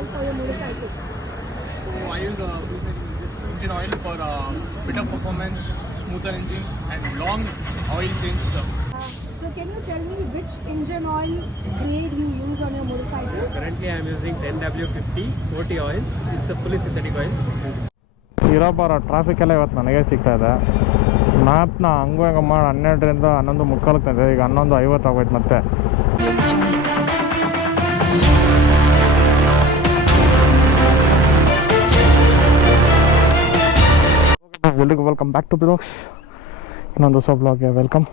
oil for your motorcycle? So I use engine oil for better performance, smoother engine and long oil change stuff. So can you tell me which engine oil grade you use on your motorcycle? Currently I am using 10W50 40 oil. It's a fully synthetic oil which is using. ಇರೋಬಾರ traffic ಎಲ್ಲ ಇವತ್ತು ನನಗೆ ಸಿಗ್ತಾ ಇದೆ. ಮ್ಯಾಪ್ನ ಹಂಗೂ ಹೆಂಗೆ ಮಾಡಿ 12ರಿಂದ 11:45 ತಂದೆ, ಈಗ 11:50 ಆಗೋಯ್ತು ಮತ್ತೆ. ಎಲ್ರಿಗೂ ವೆಲ್ಕಮ್ ಬ್ಯಾಕ್ ಟು ಬ್ಲಾಗ್ಸ್. ಇನ್ನೊಂದು ಹೊಸ ಬ್ಲಾಗ್ಗೆ ವೆಲ್ಕಮ್.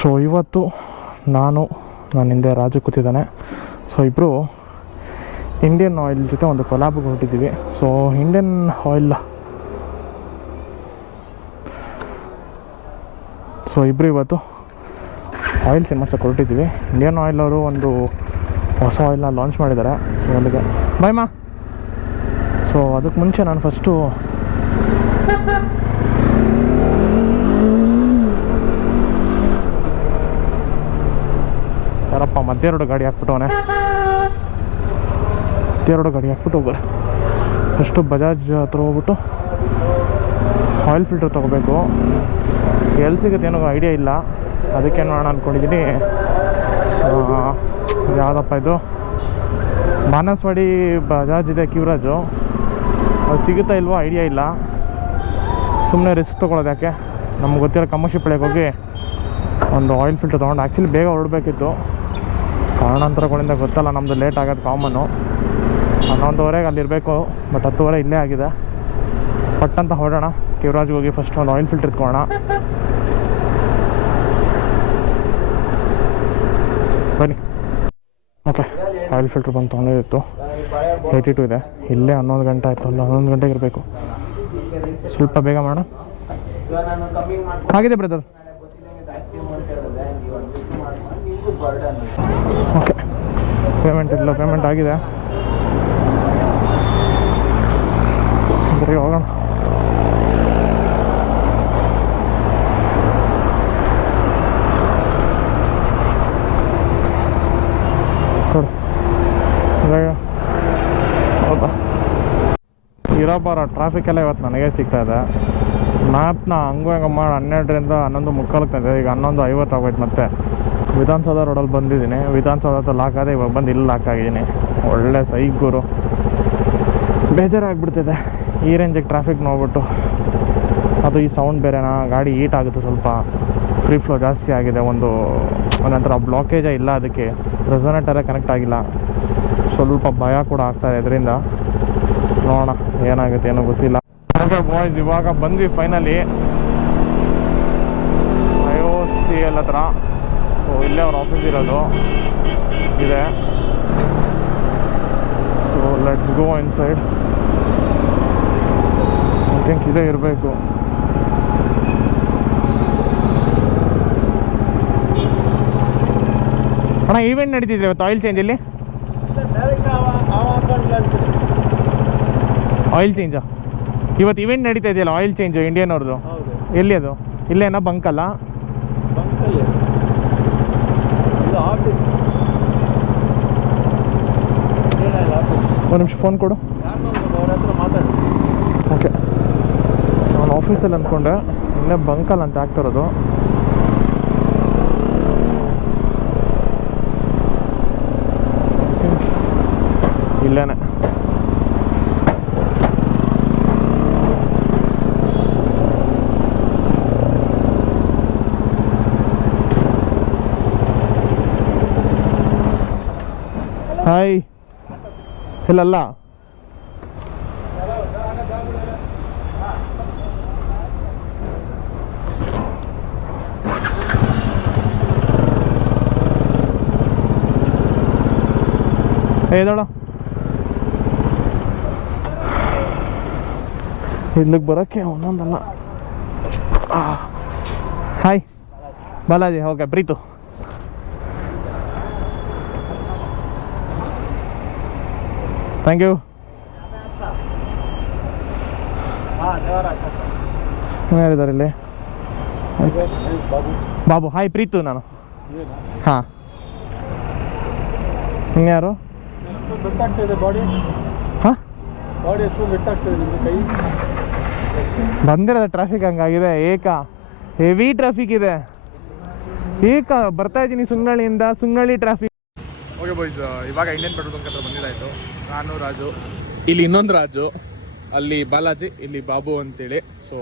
ಸೊ ಇವತ್ತು ನಾನು ಹಿಂದೆ ರಾಜು ಕೂತಿದ್ದಾನೆ. ಸೊ ಇಬ್ಬರು ಇಂಡಿಯನ್ ಆಯಿಲ್ ಜೊತೆ ಒಂದು ಕೊಲಾಬ್ಗೆ ಹೊರಟಿದ್ದೀವಿ. ಸೊ ಇಂಡಿಯನ್ ಆಯಿಲ್, ಸೊ ಇಬ್ಬರು ಇವತ್ತು ಆಯಿಲ್ ಚೇಂಜ್ ಮಾಡ್ಸೋಕೆ ಹೊರಟಿದ್ದೀವಿ. ಇಂಡಿಯನ್ ಆಯಿಲ್ ಅವರು ಒಂದು ಹೊಸ ಆಯಿಲ್ನ ಲಾಂಚ್ ಮಾಡಿದ್ದಾರೆ. ಸೊ ಅಲ್ಲಿಗೆ ಬಾಯ್ ಮಾ. ಸೊ ಅದಕ್ಕೆ ಮುಂಚೆ ನಾನು ಫಸ್ಟು ಯಾರಪ್ಪ ಮಧ್ಯ ರೋಡ್ ಗಾಡಿ ಹಾಕ್ಬಿಟ್ಟವನೆ, ಮಧ್ಯ ರೋಡ್ ಗಾಡಿ ಹಾಕ್ಬಿಟ್ಟು ಹೋಗೋರೆ. ಫಸ್ಟು ಬಜಾಜ್ ಹತ್ರ ಹೋಗ್ಬಿಟ್ಟು ಆಯಿಲ್ ಫಿಲ್ಟರ್ ತೊಗೋಬೇಕು. ಎಲ್ಲಿ ಸಿಗುತ್ತೆ ಏನೋ ಐಡಿಯಾ ಇಲ್ಲ, ಅದಕ್ಕೆ ಮಾಡೋಣ ಅಂದ್ಕೊಂಡಿದ್ದೀನಿ. ಯಾವುದಪ್ಪ ಇದು, ಬಾನಸವಾಡಿ ಬಜಾಜ್ ಇದೆ ಕ್ಯೂರಾಜು, ಅದು ಸಿಗುತ್ತಾ ಇಲ್ವೋ ಐಡಿಯಾ ಇಲ್ಲ. ಸುಮ್ಮನೆ ರಿಸ್ಕ್ ತೊಗೊಳೋದು ಯಾಕೆ, ನಮ್ಗೆ ಗೊತ್ತಿರೋ ಕಮ್ಮಶಿಪ್ಪಳಿಗೆ ಹೋಗಿ ಒಂದು ಆಯಿಲ್ ಫಿಲ್ಟರ್ ತೊಗೊಂಡು ಆ್ಯಕ್ಚುಲಿ ಬೇಗ ಹೊರಡಬೇಕಿತ್ತು. ಕಾರಣಾಂತರಗಳಿಂದ ಗೊತ್ತಲ್ಲ, ನಮ್ಮದು ಲೇಟ್ ಆಗೋದು ಕಾಮನ್ನು. 11:15 ಅಲ್ಲಿರಬೇಕು, ಬಟ್ 10:30 ಇಲ್ಲೇ ಆಗಿದೆ. ಪಟ್ಟಂತ ಹೊರಡೋಣ, ಕ್ಯೂರಾಜ್ಗೆ ಹೋಗಿ ಫಸ್ಟ್ ಒಂದು ಆಯಿಲ್ ಫಿಲ್ಟರ್ ಇಟ್ಕೊಳ್ಳೋಣ. ಬನ್ನಿ. ಓಕೆ, ಆಯಿಲ್ ಫಿಲ್ಟರ್ ಬಂದು ತೊಗೊಂಡಿತ್ತು. 82 ಇದೆ. ಇಲ್ಲೇ 11 ಗಂಟೆ ಆಯಿತು, ಅಲ್ಲ 11 ಗಂಟೆಗೆ ಇರಬೇಕು. ಸ್ವಲ್ಪ ಬೇಗ ಮಾಡೋಣ. ಆಗಿದೆ ಬ್ರದರ್. ಓಕೆ, ಪೇಮೆಂಟ್ ಇಲ್ಲ, ಪೇಮೆಂಟ್ ಆಗಿದೆ. ಬರೀ ಹೋಗೋಣ. ಕೊಡು. ಹೌದಾ, ಇರೋಬಾರ ಟ್ರಾಫಿಕ್ ಎಲ್ಲ ಇವತ್ತು ನನಗೆ ಸಿಗ್ತಾ ಇದೆ. ಮ್ಯಾಪ್ನ ಹಂಗೂ ಹೆಂಗೆ ಮಾಡಿ 12ರಿಂದ 11:45 ತಂದೆ, ಈಗ 11:50 ಆಗೋಯ್ತು ಮತ್ತೆ. ವಿಧಾನಸೌಧ ರೋಡಲ್ಲಿ ಬಂದಿದ್ದೀನಿ. ವಿಧಾನಸೌಧ ಹತ್ರ ಲಾಕ್ ಆದ, ಇವಾಗ ಬಂದು ಇಲ್ಲಿ ಲಾಕ್ ಆಗಿದ್ದೀನಿ. ಒಳ್ಳೆ ಸೈಗೂರು, ಬೇಜಾರಾಗ್ಬಿಡ್ತಿದೆ ಈ ರೇಂಜಿಗೆ ಟ್ರಾಫಿಕ್ ನೋಡ್ಬಿಟ್ಟು. ಅದು ಈ ಸೌಂಡ್ ಬೇರೆನಾ, ಗಾಡಿ ಹೀಟ್ ಆಗುತ್ತೆ ಸ್ವಲ್ಪ, ಫ್ರೀ ಫ್ಲೋ ಜಾಸ್ತಿ ಆಗಿದೆ. ಒಂದೊಂಥರ ಬ್ಲಾಕೇಜೇ ಇಲ್ಲ, ಅದಕ್ಕೆ ರೆಸೊನೇಟರೇ ಕನೆಕ್ಟ್ ಆಗಿಲ್ಲ. ಸ್ವಲ್ಪ ಭಯ ಕೂಡ ಆಗ್ತಾಯಿದೆ ಇದರಿಂದ. ನೋಡೋಣ ಏನಾಗುತ್ತೆ ಏನೋ ಗೊತ್ತಿಲ್ಲ. ಓಕೆ ಬಾಯ್ಸ್, ಇವಾಗ ಬಂದ್ವಿ ಫೈನಲಿ IOCL ಹತ್ರ. ಸೊ ಇಲ್ಲೇ ಅವ್ರ ಆಫೀಸ್ ಇರೋದು ಇದೆ. So let's go inside. I think ಇದೇ ಇರಬೇಕು. ಅಣ್ಣ ಈವೆಂಟ್ ನಡೀತಿದ್ರೆ ಇವತ್ತು ಆಯಿಲ್ ಚೇಂಜಲ್ಲಿ? ಆಯಿಲ್ ಚೇಂಜಾ ಇವತ್ತು ಇವೆಂಟ್ ನಡೀತಾ ಇದೆಯಲ್ಲ, ಆಯಿಲ್ ಚೇಂಜು ಇಂಡಿಯನ್ ಅವ್ರದ್ದು. ಎಲ್ಲಿ ಅದು? ಇಲ್ಲೇನಾ ಬಂಕಲ್ಲ? ಒಂದು ನಿಮಿಷ ಫೋನ್ ಕೊಡು. ಓಕೆ, ನಾನು ಆಫೀಸಲ್ಲಿ ಅಂದ್ಕೊಂಡೆ ಇನ್ನೇ ಬಂಕಲ್ ಅಂತ ಆಗ್ತಿರೋದು. ಇಲ್ಲೇನೆ. ಹಾಯ್. ಇಲ್ಲಲ್ಲ, ಏದೋಳ ಇಲ್ಲಿಗೆ ಬರೋಕ್ಕೆ ಒಂದೊಂದಲ್ಲ. Hi Balaji. Okay, Preethu. Thank you. ಯಾರಿದ್ದಾರೆ ಇಲ್ಲಿ? ಬಾಬು. ಹಾಯ್ ಪ್ರೀತು. ನಾನು ಹಾಂ. ಇನ್ಯಾರು? ಹಾಂ ಬಾಡಿ ಎಷ್ಟು ಬೆಟ್ಟಾಗ್ತದೆ ನಿಮಗೆ ಕೈ ಬಂದಿರೋದು ಟ್ರಾಫಿಕ್ ಹಂಗಾಗಿದೆ ಹೆವಿ ಟ್ರಾಫಿಕ್ ಇದೆ ಬರ್ತಾ ಇದ್ದೀನಿ ಸುಂಗಳ್ಳಿ ಟ್ರಾಫಿಕ್. ಓಕೆ ಬಾಯ್ಸ್, ಇವಾಗ ಇಂಡಿಯನ್ ಪೆಟ್ರೋಲ್ ಬಂಕ್ ಹತ್ರ ಬಂದಿದ್ದಾಯಿತು. ನಾನು ರಾಜು, ಇಲ್ಲಿ ಇನ್ನೊಂದು ರಾಜು, ಅಲ್ಲಿ ಬಾಲಾಜಿ, ಇಲ್ಲಿ ಬಾಬು ಅಂತೇಳಿ. ಸೊ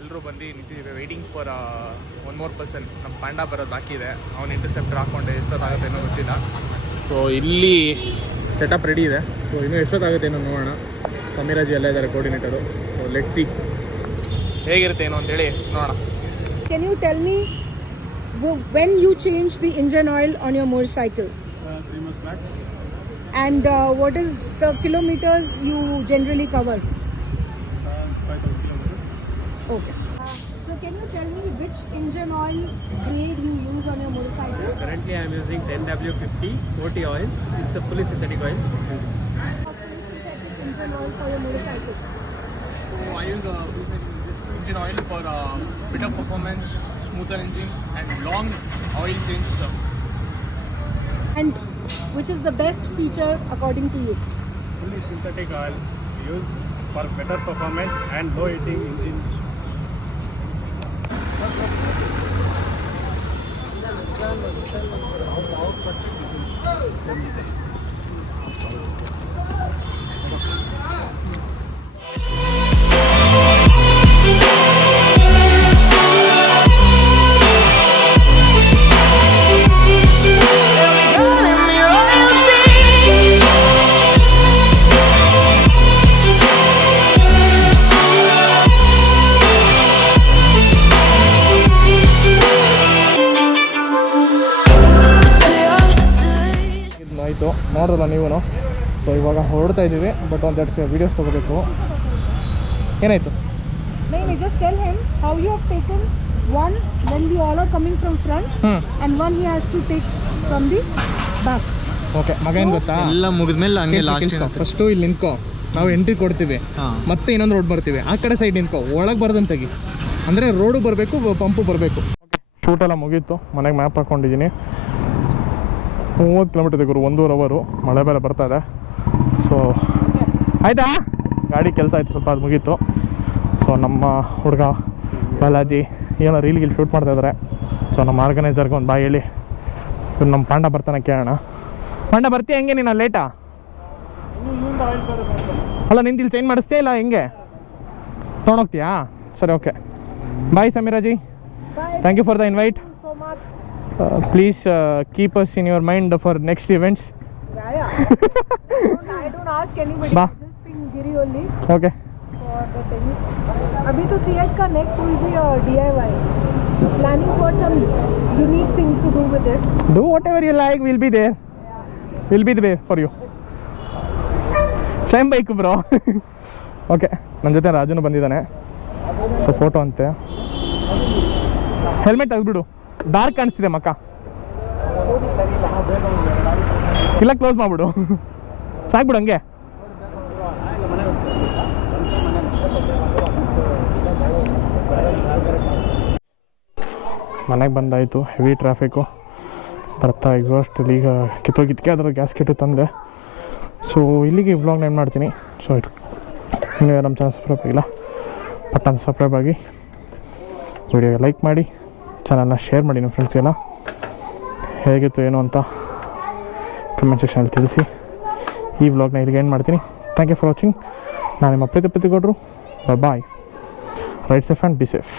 ಎಲ್ಲರೂ ಬಂದು ನಿಂತಿದ್ದೀವಿ waiting for one more person. ನಮ್ಮ ಪಾಂಡ ಬರೋದು ಬಾಕಿ ಇದೆ. ಅವನು ಇಂಟರ್ಸೆಪ್ಟರ್ ಹಾಕ್ಕೊಂಡೆ ಎಷ್ಟೊತ್ತಾಗುತ್ತೆ ಏನೋ ಗೊತ್ತಿಲ್ಲ. ಸೊ ಇಲ್ಲಿ ಸೆಟಪ್ ರೆಡಿ ಇದೆ. ಸೊ ಇನ್ನೂ ಎಷ್ಟೊತ್ತಾಗುತ್ತೆ ಏನೋ ನೋಡೋಣ. ಸಮೀರಾಜಿ ಎಲ್ಲ ಇದ್ದಾರೆ ಕೋಆರ್ಡಿನೇಟರು. ಸೊ ಲೆಟ್ ಸಿ ಹೇಗಿರುತ್ತೆ ಏನು ಅಂತೇಳಿ ನೋಡೋಣ. Can you tell me when you changed the engine oil on your motorcycle? 3 months back. And what is the kilometers you generally cover? 5,000 kilometers. Okay. So can you tell me which engine oil grade you use on your motorcycle? Currently I am using 10W50 40 oil. It's a fully synthetic oil which is using. Synthetic engine oil for your motorcycle. So I use engine oil for better performance, smoother engine, and long oil change. And which is the best feature according to you? Fully synthetic oil used for better performance and low heating engine. ಆಯಿತು, ನೋಡಿದ್ರಲ್ಲ ನೀವು. So ಇವಾಗ ಹೊರಡ್ತಾ ಇದ್ದೀವಿ, but ಒಂದೆರಡು videos ತೊಗೋಬೇಕು. ಏನಾಯಿತು? No, just tell him how you have taken one when we all are coming from front, and one he has to take from the back. Okay, ಮಗ ಏನು ಗೊತ್ತಾ, ಎಲ್ಲ ಮುಗಿದ್ಮೇಲೆ ಹಂಗೆ ಲಾಸ್ಟ್ ಫಸ್ಟು ಇಲ್ಲಿ ನಿಂತ್ಕೋ, ನಾವು ಎಂಟ್ರಿ ಕೊಡ್ತೀವಿ, ಮತ್ತೆ ಇನ್ನೊಂದು ರೋಡ್ ಬರ್ತೀವಿ, ಆ ಕಡೆ ಸೈಡ್ ನಿಂತ್ಕೋ, ಒಳಗೆ ಬರ್ದಂತೆಗಿ, ಅಂದರೆ ರೋಡು ಬರಬೇಕು, ಪಂಪು ಬರಬೇಕು. ಶೂಟೆಲ್ಲ ಮುಗೀತು, ಮನೆಗೆ ಮ್ಯಾಪ್ ಹಾಕ್ಕೊಂಡಿದ್ದೀನಿ. 30 ಕಿಲೋಮೀಟರ್ ಇದೆ ಗುರು, 1.5 ಅವರು. ಮಳೆ ಬೇರೆ ಬರ್ತಾ ಇದೆ. ಸೊ ಆಯಿತಾ, ಗಾಡಿ ಕೆಲಸ ಆಯಿತು ಸ್ವಲ್ಪ, ಅದು ಮುಗೀತು. ಸೊ ನಮ್ಮ ಹುಡುಗ ಬಾಲಾಜಿ ಏನೋ ರೀಲ್ಗೆ ಶೂಟ್ ಮಾಡ್ತಾಯಿದ್ದಾರೆ. ಸೊ ನಮ್ಮ ಆರ್ಗನೈಸರ್ಗೆ ಒಂದು ಬಾಯಿ ಹೇಳಿ, ಇವ್ರು ನಮ್ಮ ಪಾಂಡ ಬರ್ತಾನೆ ಕೇಳೋಣ. ಪಾಂಡ ಬರ್ತೀಯ ಹೆಂಗೆ ನೀನು ಲೇಟಾ? ಅಲ್ಲ ನಿಂದು ಇಲ್ಲಿ ಚೇಂಜ್ ಮಾಡಿಸ್ತೀಯ ಇಲ್ಲ ಹೆಂಗೆ ತೊಗೊಂಡೋಗ್ತೀಯಾ? ಸರಿ, okay, bye Sameeraji. Thank you for the invite. Please keep us in your mind for next events. Yeah. I don't ask anybody. Ba. Just ping Giri only Okay. for the thing. Abhi to Fiat ka next will be a DIY. Planning for some unique things to do with it. Do whatever you like, we'll be there. We'll be there for you. Same bike bro. Okay, ನನ್ನ ಜೊತೆ ರಾಜುನು ಬಂದಿದ್ದಾನೆ. So photo ಅಂತೆ. Helmet ತೆಗೆದ್ಬಿಡು, dark ಕಾಣಿಸ್ತಿದೆ ಮಕ್ಕ. ಇಲ್ಲ close ಮಾಡಿಬಿಡು, ಸಾಕ್ಬಿಡು ಹಂಗೆ. ಮನೆಗೆ ಬಂದಾಯಿತು, ಹೆವಿ ಟ್ರಾಫಿಕ್ಕು ಬರ್ತಾ ಎಕ್ಸಾಸ್ಟಲ್ಲಿ ಈಗ ಕಿತ್ತೋಗಿದ್ದಕ್ಕೆ ಅದರ ಗ್ಯಾಸ್ ಕಿಟ್ಟು ತಂದೆ. ಸೊ ಇಲ್ಲಿಗೆ ವ್ಲಾಗ್ನ ಏನು ಮಾಡ್ತೀನಿ. ಸೊ ಇದು ಇನ್ನೂ ನಮ್ಮ ಚಾನಲ್ ಸಬ್ಸ್ಕ್ರೈಬ್ ಆಗಿಲ್ಲ, ಪಟ್ಟಂತ ಸಬ್ಸ್ಕ್ರೈಬ್ ಆಗಿ, ವಿಡಿಯೋಗೆ ಲೈಕ್ ಮಾಡಿ, ಚಾನಲ್ನ ಶೇರ್ ಮಾಡಿ ನಿಮ್ಮ ಫ್ರೆಂಡ್ಸ್ಗೆಲ್ಲ. ಹೇಗಿತ್ತು ಏನು ಅಂತ ಕಮೆಂಟ್ ಸೆಕ್ಷನಲ್ಲಿ ತಿಳಿಸಿ. ಈ ವ್ಲಾಗ್ನ ಇಲ್ಲಿಗೆ ಏನು ಮಾಡ್ತೀನಿ. Thank you for watching. ನಾನು ನಿಮ್ಮ ಪ್ರೀತಿ ಗೌಡ್ರು. Bye. Ride safe and be safe.